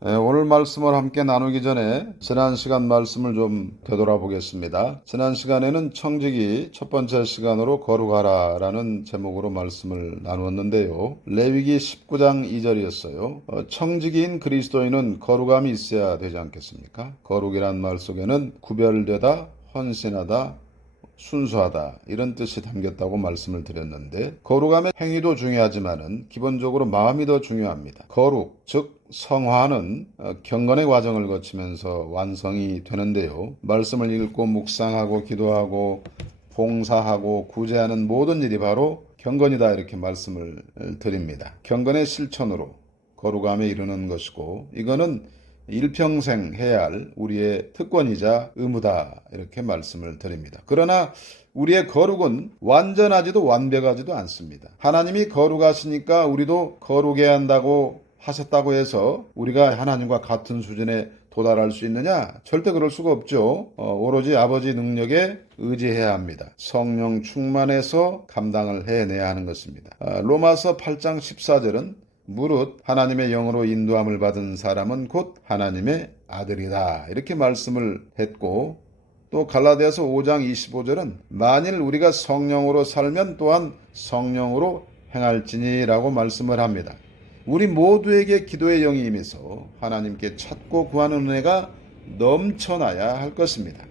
오늘 말씀을 함께 나누기 전에 지난 시간 말씀을 좀 되돌아보겠습니다. 지난 시간에는 청지기 첫 번째 시간으로 거룩하라 라는 제목으로 말씀을 나누었는데요. 레위기 19장 2절이었어요. 청지기인 그리스도인은 거룩함이 있어야 되지 않겠습니까? 거룩이란 말 속에는 구별되다, 헌신하다, 순수하다 이런 뜻이 담겼다고 말씀을 드렸는데, 거룩함의 행위도 중요하지만은 기본적으로 마음이 더 중요합니다. 거룩, 즉 성화는 경건의 과정을 거치면서 완성이 되는데요. 말씀을 읽고 묵상하고 기도하고 봉사하고 구제하는 모든 일이 바로 경건이다, 이렇게 말씀을 드립니다. 경건의 실천으로 거룩함에 이르는 것이고, 이거는 일평생 해야 할 우리의 특권이자 의무다, 이렇게 말씀을 드립니다. 그러나 우리의 거룩은 완전하지도 완벽하지도 않습니다. 하나님이 거룩하시니까 우리도 거룩해야 한다고 하셨다고 해서 우리가 하나님과 같은 수준에 도달할 수 있느냐? 절대 그럴 수가 없죠. 오로지 아버지 능력에 의지해야 합니다. 성령 충만해서 감당을 해내야 하는 것입니다. 로마서 8장 14절은 무릇 하나님의 영으로 인도함을 받은 사람은 곧 하나님의 아들이다, 이렇게 말씀을 했고, 또 갈라디아서 5장 25절은 만일 우리가 성령으로 살면 또한 성령으로 행할지니라고 말씀을 합니다. 우리 모두에게 기도의 영이 임해서 하나님께 찾고 구하는 은혜가 넘쳐나야 할 것입니다.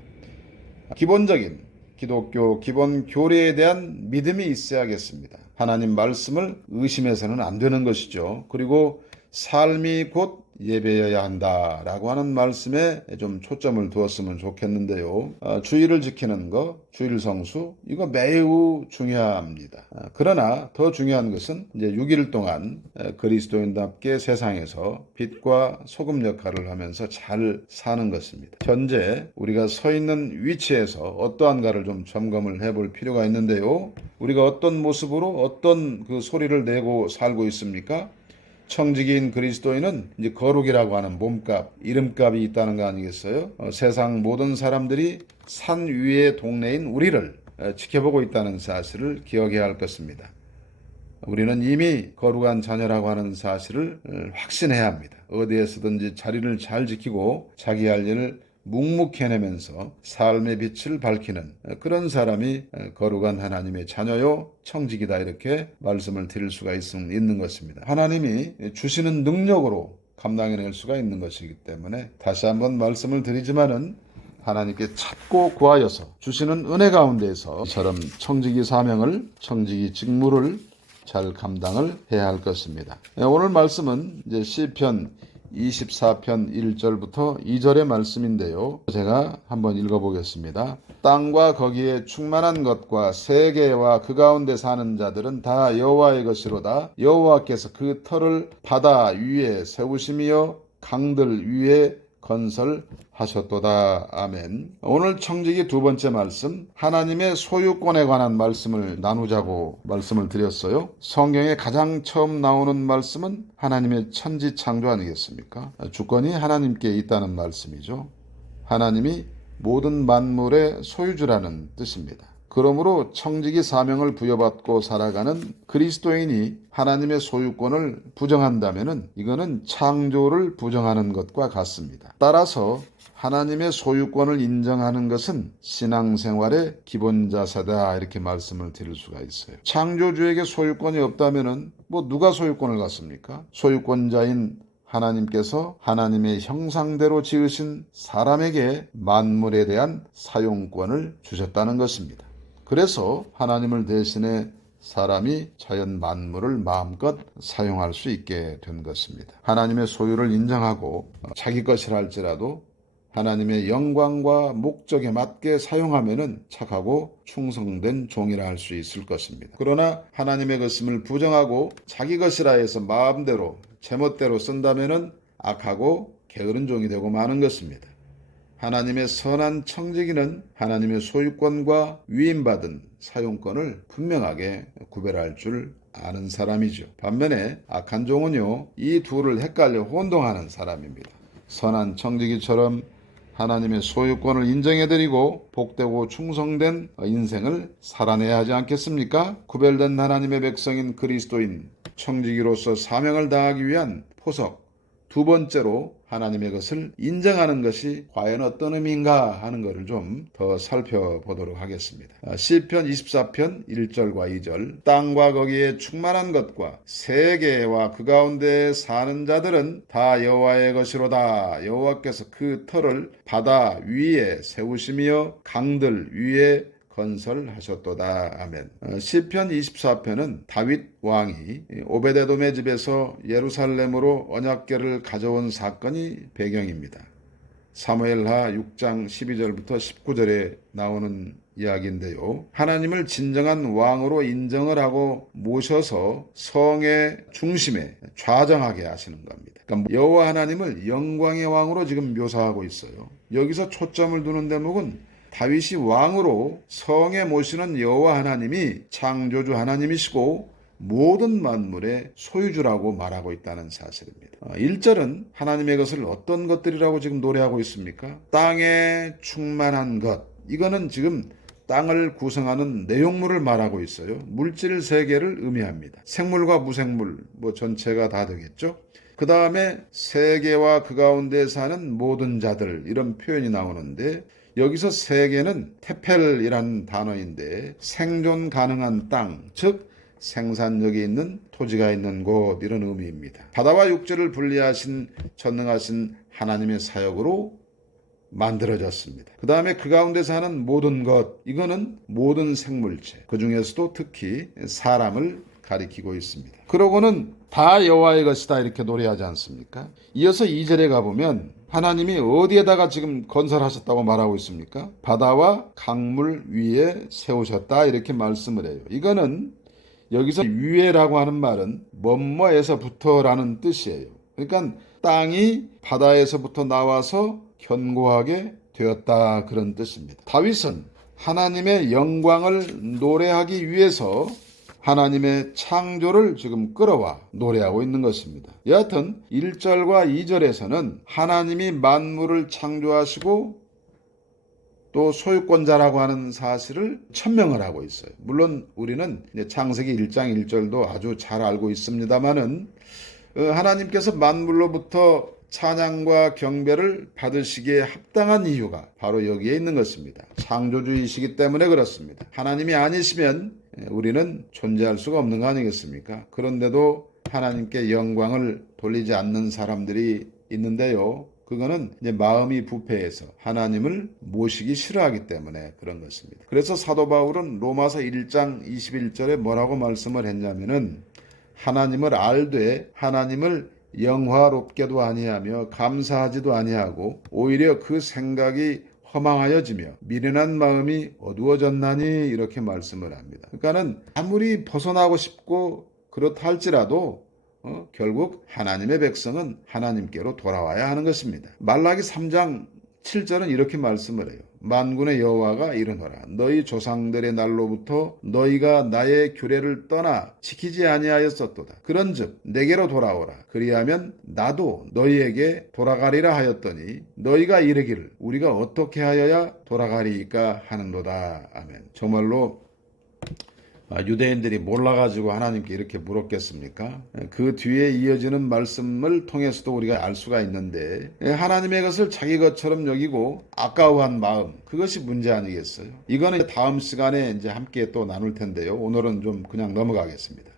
기본적인 기독교 기본 교리에 대한 믿음이 있어야겠습니다. 하나님 말씀을 의심해서는 안 되는 것이죠. 그리고 삶이 곧 예배여야 한다라고 하는 말씀에 좀 초점을 두었으면 좋겠는데요. 주일을 지키는 거, 주일 성수, 이거 매우 중요합니다. 그러나 더 중요한 것은 이제 6일 동안 그리스도인답게 세상에서 빛과 소금 역할을 하면서 잘 사는 것입니다. 현재 우리가 서 있는 위치에서 어떠한가를 좀 점검을 해볼 필요가 있는데요. 우리가 어떤 모습으로 어떤 그 소리를 내고 살고 있습니까? 청지기인 그리스도인은 이제 거룩이라고 하는 몸값, 이름값이 있다는 거 아니겠어요? 세상 모든 사람들이 산 위의 동네인 우리를 지켜보고 있다는 사실을 기억해야 할 것입니다. 우리는 이미 거룩한 자녀라고 하는 사실을 확신해야 합니다. 어디에서든지 자리를 잘 지키고 자기 할 일을 묵묵히 해내면서 삶의 빛을 밝히는 그런 사람이 거룩한 하나님의 자녀요 청지기다, 이렇게 말씀을 드릴 수가 있는 것입니다. 하나님이 주시는 능력으로 감당해낼 수가 있는 것이기 때문에 다시 한번 말씀을 드리지만은 하나님께 찾고 구하여서 주시는 은혜 가운데에서 이처럼 청지기 사명을, 청지기 직무를 잘 감당을 해야 할 것입니다. 오늘 말씀은 이제 시편 24편 1절부터 2절의 말씀인데요. 제가 한번 읽어보겠습니다. 땅과 거기에 충만한 것과 세계와 그 가운데 사는 자들은 다 여호와의 것이로다. 여호와께서 그 터를 바다 위에 세우심이여 강들 위에 건설하셨도다. 아멘. 오늘 청지기 두 번째 말씀, 하나님의 소유권에 관한 말씀을 나누자고 말씀을 드렸어요. 성경에 가장 처음 나오는 말씀은 하나님의 천지창조 아니겠습니까? 주권이 하나님께 있다는 말씀이죠. 하나님이 모든 만물의 소유주라는 뜻입니다. 그러므로 청지기 사명을 부여받고 살아가는 그리스도인이 하나님의 소유권을 부정한다면 이거는 창조를 부정하는 것과 같습니다. 따라서 하나님의 소유권을 인정하는 것은 신앙생활의 기본 자세다, 이렇게 말씀을 드릴 수가 있어요. 창조주에게 소유권이 없다면 누가 소유권을 갖습니까? 소유권자인 하나님께서 하나님의 형상대로 지으신 사람에게 만물에 대한 사용권을 주셨다는 것입니다. 그래서 하나님을 대신해 사람이 자연 만물을 마음껏 사용할 수 있게 된 것입니다. 하나님의 소유를 인정하고 자기 것이라 할지라도 하나님의 영광과 목적에 맞게 사용하면 착하고 충성된 종이라 할 수 있을 것입니다. 그러나 하나님의 것임을 부정하고 자기 것이라 해서 마음대로 제멋대로 쓴다면 악하고 게으른 종이 되고 마는 것입니다. 하나님의 선한 청지기는 하나님의 소유권과 위임받은 사용권을 분명하게 구별할 줄 아는 사람이죠. 반면에 악한 종은요, 이 둘을 헷갈려 혼동하는 사람입니다. 선한 청지기처럼 하나님의 소유권을 인정해드리고 복되고 충성된 인생을 살아내야 하지 않겠습니까? 구별된 하나님의 백성인 그리스도인 청지기로서 사명을 다하기 위한 포석 두 번째로 하나님의 것을 인정하는 것이 과연 어떤 의미인가 하는 것을 좀 더 살펴보도록 하겠습니다. 시편 24편 1절과 2절 땅과 거기에 충만한 것과 세계와 그 가운데 사는 자들은 다 여호와의 것이로다. 여호와께서 그 터를 바다 위에 세우시며 강들 위에 건설하셨도다. 아멘. 시편 24편은 다윗 왕이 오베데돔의 집에서 예루살렘으로 언약궤를 가져온 사건이 배경입니다. 사무엘하 6장 12절부터 19절에 나오는 이야기인데요. 하나님을 진정한 왕으로 인정을 하고 모셔서 성의 중심에 좌정하게 하시는 겁니다. 그러니까 여호와 하나님을 영광의 왕으로 지금 묘사하고 있어요. 여기서 초점을 두는 대목은 다윗이 왕으로 성에 모시는 여호와 하나님이 창조주 하나님이시고 모든 만물의 소유주라고 말하고 있다는 사실입니다. 1절은 하나님의 것을 어떤 것들이라고 지금 노래하고 있습니까? 땅에 충만한 것. 이거는 지금 땅을 구성하는 내용물을 말하고 있어요. 물질 세계를 의미합니다. 생물과 무생물 전체가 다 되겠죠. 그 다음에 세계와 그 가운데 사는 모든 자들 이런 표현이 나오는데 여기서 세계는 테펠이라는 단어인데 생존 가능한 땅, 즉 생산력이 있는 토지가 있는 곳 이런 의미입니다. 바다와 육지를 분리하신 전능하신 하나님의 사역으로 만들어졌습니다. 그 다음에 그 가운데 사는 모든 것, 이거는 모든 생물체, 그 중에서도 특히 사람을 가리키고 있습니다. 그러고는 다 여호와의 것이다 이렇게 노래하지 않습니까? 이어서 2절에 가보면 하나님이 어디에다가 지금 건설하셨다고 말하고 있습니까? 바다와 강물 위에 세우셨다 이렇게 말씀을 해요. 이거는 여기서 위에라고 하는 말은 뭐뭐에서부터라는 뜻이에요. 그러니까 땅이 바다에서부터 나와서 견고하게 되었다 그런 뜻입니다. 다윗은 하나님의 영광을 노래하기 위해서 하나님의 창조를 지금 끌어와 노래하고 있는 것입니다. 여하튼 1절과 2절에서는 하나님이 만물을 창조하시고 또 소유권자라고 하는 사실을 천명을 하고 있어요. 물론 우리는 창세기 1장 1절도 아주 잘 알고 있습니다만은 하나님께서 만물로부터 찬양과 경배를 받으시기에 합당한 이유가 바로 여기에 있는 것입니다. 창조주이시기 때문에 그렇습니다. 하나님이 아니시면 우리는 존재할 수가 없는 거 아니겠습니까? 그런데도 하나님께 영광을 돌리지 않는 사람들이 있는데요. 그거는 이제 마음이 부패해서 하나님을 모시기 싫어하기 때문에 그런 것입니다. 그래서 사도 바울은 로마서 1장 21절에 뭐라고 말씀을 했냐면은 하나님을 알되 하나님을 영화롭게도 아니하며 감사하지도 아니하고 오히려 그 생각이 허망하여지며 미련한 마음이 어두워졌나니 이렇게 말씀을 합니다. 그러니까는 아무리 벗어나고 싶고 그렇다 할지라도 결국 하나님의 백성은 하나님께로 돌아와야 하는 것입니다. 말라기 3장 7절은 이렇게 말씀을 해요. 만군의 여호와가 이르노라 너희 조상들의 날로부터 너희가 나의 규례를 떠나 지키지 아니하였었도다. 그런즉 내게로 돌아오라. 그리하면 나도 너희에게 돌아가리라 하였더니 너희가 이르기를 우리가 어떻게 하여야 돌아가리이까 하는도다. 아멘. 정말로 유대인들이 몰라가지고 하나님께 이렇게 물었겠습니까? 그 뒤에 이어지는 말씀을 통해서도 우리가 알 수가 있는데 하나님의 것을 자기 것처럼 여기고 아까워한 마음 그것이 문제 아니겠어요? 이거는 다음 시간에 이제 함께 또 나눌 텐데요. 오늘은 좀 그냥 넘어가겠습니다.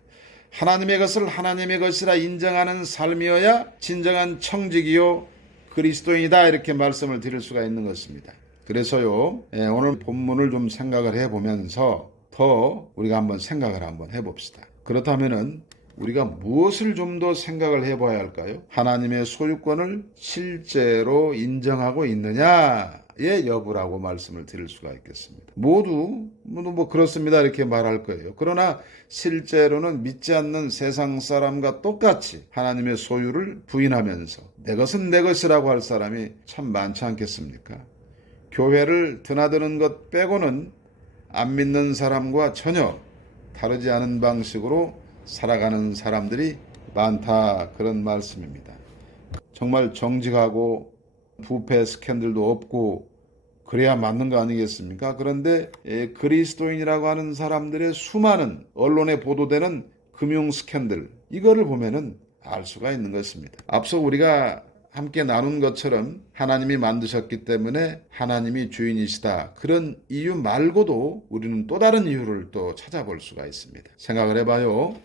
하나님의 것을 하나님의 것이라 인정하는 삶이어야 진정한 청직이요 그리스도인이다 이렇게 말씀을 드릴 수가 있는 것입니다. 그래서요 오늘 본문을 좀 생각을 해보면서 더 우리가 한번 생각을 한번 해봅시다. 그렇다면은 우리가 무엇을 좀 더 생각을 해봐야 할까요? 하나님의 소유권을 실제로 인정하고 있느냐의 여부라고 말씀을 드릴 수가 있겠습니다. 모두 그렇습니다 이렇게 말할 거예요. 그러나 실제로는 믿지 않는 세상 사람과 똑같이 하나님의 소유를 부인하면서 내 것은 내 것이라고 할 사람이 참 많지 않겠습니까? 교회를 드나드는 것 빼고는 안 믿는 사람과 전혀 다르지 않은 방식으로 살아가는 사람들이 많다 그런 말씀입니다. 정말 정직하고 부패 스캔들도 없고 그래야 맞는 거 아니겠습니까? 그런데 그리스도인이라고 하는 사람들의 수많은 언론에 보도되는 금융 스캔들 이거를 보면은 알 수가 있는 것입니다. 앞서 우리가 함께 나눈 것처럼 하나님이 만드셨기 때문에 하나님이 주인이시다. 그런 이유 말고도 우리는 또 다른 이유를 또 찾아볼 수가 있습니다. 생각을 해봐요.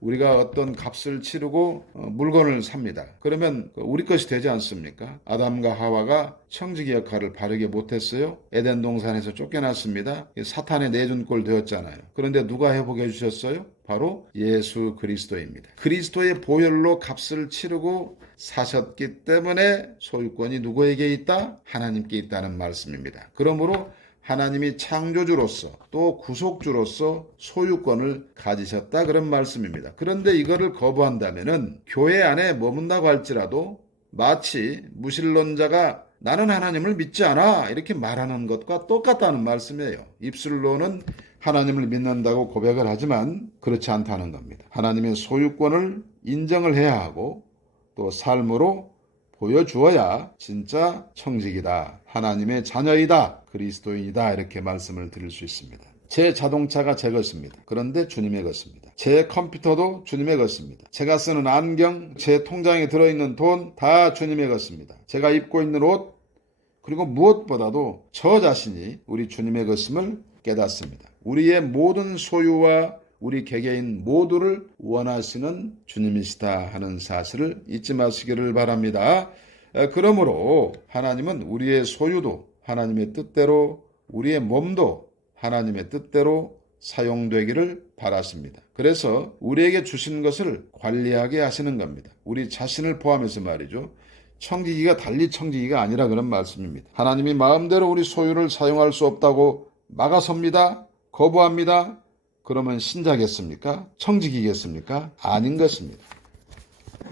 우리가 어떤 값을 치르고 물건을 삽니다. 그러면 우리 것이 되지 않습니까? 아담과 하와가 청지기 역할을 바르게 못했어요. 에덴 동산에서 쫓겨났습니다. 사탄의 내준 꼴 되었잖아요. 그런데 누가 회복해 주셨어요? 바로 예수 그리스도입니다. 그리스도의 보혈로 값을 치르고 사셨기 때문에 소유권이 누구에게 있다? 하나님께 있다는 말씀입니다. 그러므로 하나님이 창조주로서 또 구속주로서 소유권을 가지셨다 그런 말씀입니다. 그런데 이거를 거부한다면은 교회 안에 머문다고 할지라도 마치 무신론자가 나는 하나님을 믿지 않아 이렇게 말하는 것과 똑같다는 말씀이에요. 입술로는 하나님을 믿는다고 고백을 하지만 그렇지 않다는 겁니다. 하나님의 소유권을 인정을 해야 하고 또 삶으로 보여주어야 진짜 청직이다. 하나님의 자녀이다. 그리스도인이다. 이렇게 말씀을 드릴 수 있습니다. 제 자동차가 제 것입니다. 그런데 주님의 것입니다. 제 컴퓨터도 주님의 것입니다. 제가 쓰는 안경, 제 통장에 들어있는 돈 다 주님의 것입니다. 제가 입고 있는 옷, 그리고 무엇보다도 저 자신이 우리 주님의 것임을 깨닫습니다. 우리의 모든 소유와 우리 개개인 모두를 원하시는 주님이시다 하는 사실을 잊지 마시기를 바랍니다. 그러므로 하나님은 우리의 소유도 하나님의 뜻대로, 우리의 몸도 하나님의 뜻대로 사용되기를 바라십니다. 그래서 우리에게 주신 것을 관리하게 하시는 겁니다. 우리 자신을 포함해서 말이죠. 청지기가 달리 청지기가 아니라 그런 말씀입니다. 하나님이 마음대로 우리 소유를 사용할 수 없다고 막아섭니다. 거부합니다. 그러면 신자겠습니까? 청지기겠습니까? 아닌 것입니다.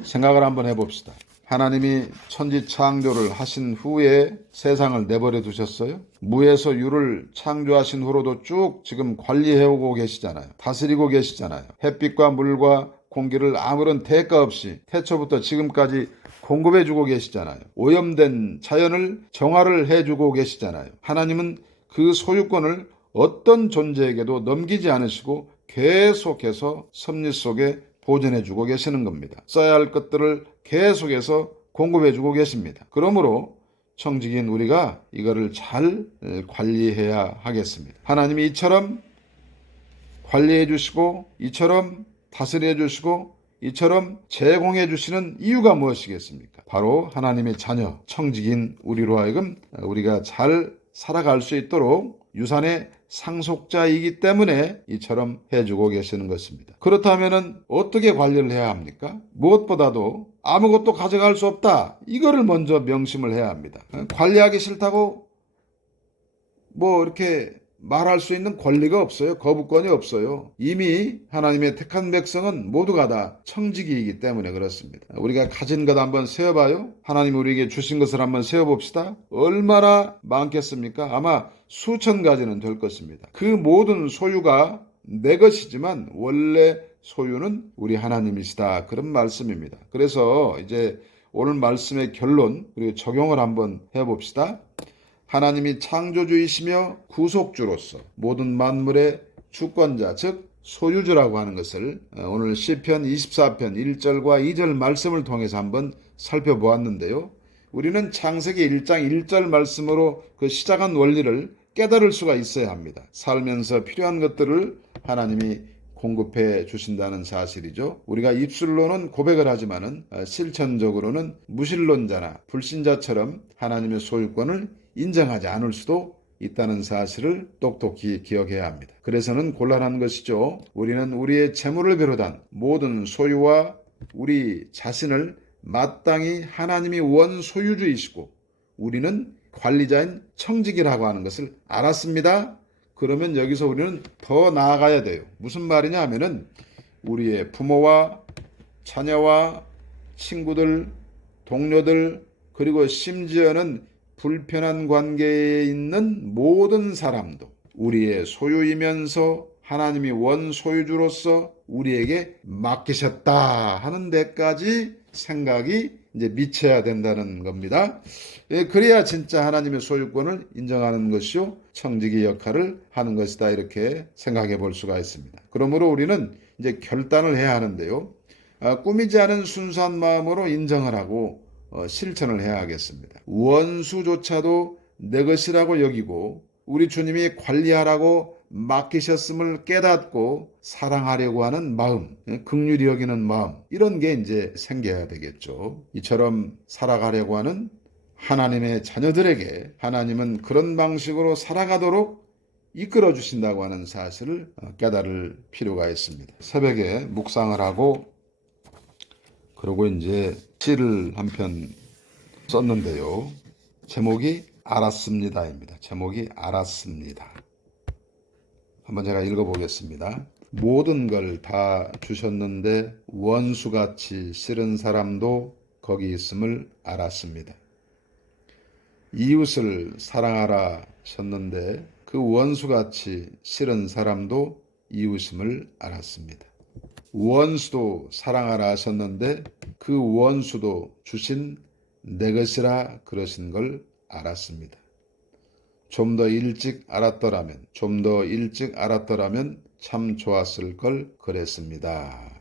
생각을 한번 해봅시다. 하나님이 천지 창조를 하신 후에 세상을 내버려 두셨어요. 무에서 유를 창조하신 후로도 쭉 지금 관리해오고 계시잖아요. 다스리고 계시잖아요. 햇빛과 물과 공기를 아무런 대가 없이 태초부터 지금까지 공급해주고 계시잖아요. 오염된 자연을 정화를 해주고 계시잖아요. 하나님은 그 소유권을 어떤 존재에게도 넘기지 않으시고 계속해서 섭리 속에 보존해주고 계시는 겁니다. 써야 할 것들을 계속해서 공급해주고 계십니다. 그러므로 청지기인 우리가 이거를 잘 관리해야 하겠습니다. 하나님이 이처럼 관리해 주시고 이처럼 다스려 주시고 이처럼 제공해 주시는 이유가 무엇이겠습니까? 바로 하나님의 자녀, 청지기인 우리로 하여금 우리가 잘 살아갈 수 있도록 유산의 상속자이기 때문에 이처럼 해주고 계시는 것입니다. 그렇다면 어떻게 관리를 해야 합니까? 무엇보다도 아무것도 가져갈 수 없다. 이거를 먼저 명심을 해야 합니다. 관리하기 싫다고 이렇게 말할 수 있는 권리가 없어요. 거부권이 없어요. 이미 하나님의 택한 백성은 모두가 다 청지기이기 때문에 그렇습니다. 우리가 가진 것 한번 세어봐요. 하나님 우리에게 주신 것을 한번 세어봅시다. 얼마나 많겠습니까? 아마 수천 가지는 될 것입니다. 그 모든 소유가 내 것이지만 원래 소유는 우리 하나님이시다. 그런 말씀입니다. 그래서 이제 오늘 말씀의 결론 그리고 적용을 한번 해봅시다. 하나님이 창조주이시며 구속주로서 모든 만물의 주권자 즉 소유주라고 하는 것을 오늘 시편 24편 1절과 2절 말씀을 통해서 한번 살펴보았는데요. 우리는 창세기 1장 1절 말씀으로 그 시작한 원리를 깨달을 수가 있어야 합니다. 살면서 필요한 것들을 하나님이 공급해 주신다는 사실이죠. 우리가 입술로는 고백을 하지만은 실천적으로는 무신론자나 불신자처럼 하나님의 소유권을 인정하지 않을 수도 있다는 사실을 똑똑히 기억해야 합니다. 그래서는 곤란한 것이죠. 우리는 우리의 재물을 비롯한 모든 소유와 우리 자신을 마땅히 하나님이 원소유주이시고 우리는 관리자인 청지기라고 하는 것을 알았습니다. 그러면 여기서 우리는 더 나아가야 돼요. 무슨 말이냐 하면은 우리의 부모와 자녀와 친구들, 동료들 그리고 심지어는 불편한 관계에 있는 모든 사람도 우리의 소유이면서 하나님이 원소유주로서 우리에게 맡기셨다 하는 데까지 생각이 이제 미쳐야 된다는 겁니다. 그래야 진짜 하나님의 소유권을 인정하는 것이요 청지기 역할을 하는 것이다 이렇게 생각해 볼 수가 있습니다. 그러므로 우리는 이제 결단을 해야 하는데요. 꾸미지 않은 순수한 마음으로 인정을 하고 실천을 해야 하겠습니다. 원수조차도 내 것이라고 여기고 우리 주님이 관리하라고 맡기셨음을 깨닫고 사랑하려고 하는 마음, 긍휼히 여기는 마음, 이런 게 이제 생겨야 되겠죠. 이처럼 살아가려고 하는 하나님의 자녀들에게 하나님은 그런 방식으로 살아가도록 이끌어 주신다고 하는 사실을 깨달을 필요가 있습니다. 새벽에 묵상을 하고 그리고 이제 시를 한 편 썼는데요. 제목이 알았습니다입니다. 제목이 알았습니다. 한번 제가 읽어보겠습니다. 모든 걸 다 주셨는데 원수같이 싫은 사람도 거기 있음을 알았습니다. 이웃을 사랑하라 하셨는데 그 원수같이 싫은 사람도 이웃임을 알았습니다. 원수도 사랑하라 하셨는데 그 원수도 주신 내 것이라 그러신 걸 알았습니다. 좀 더 일찍 알았더라면 참 좋았을 걸 그랬습니다.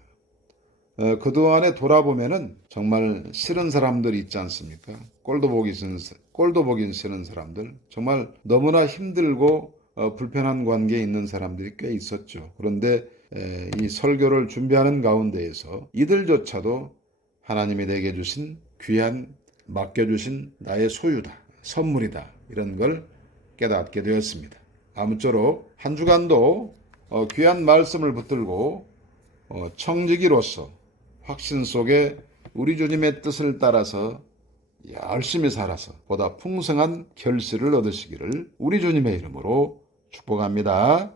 그동안에 돌아보면은 정말 싫은 사람들이 있지 않습니까? 꼴도 보기 싫은 사람들, 정말 너무나 힘들고 불편한 관계에 있는 사람들이 꽤 있었죠. 그런데 이 설교를 준비하는 가운데에서 이들조차도 하나님이 내게 주신 귀한 맡겨주신 나의 소유다, 선물이다, 이런 걸 깨닫게 되었습니다. 아무쪼록 한 주간도 귀한 말씀을 붙들고 청지기로서 확신 속에 우리 주님의 뜻을 따라서 열심히 살아서 보다 풍성한 결실을 얻으시기를 우리 주님의 이름으로 축복합니다.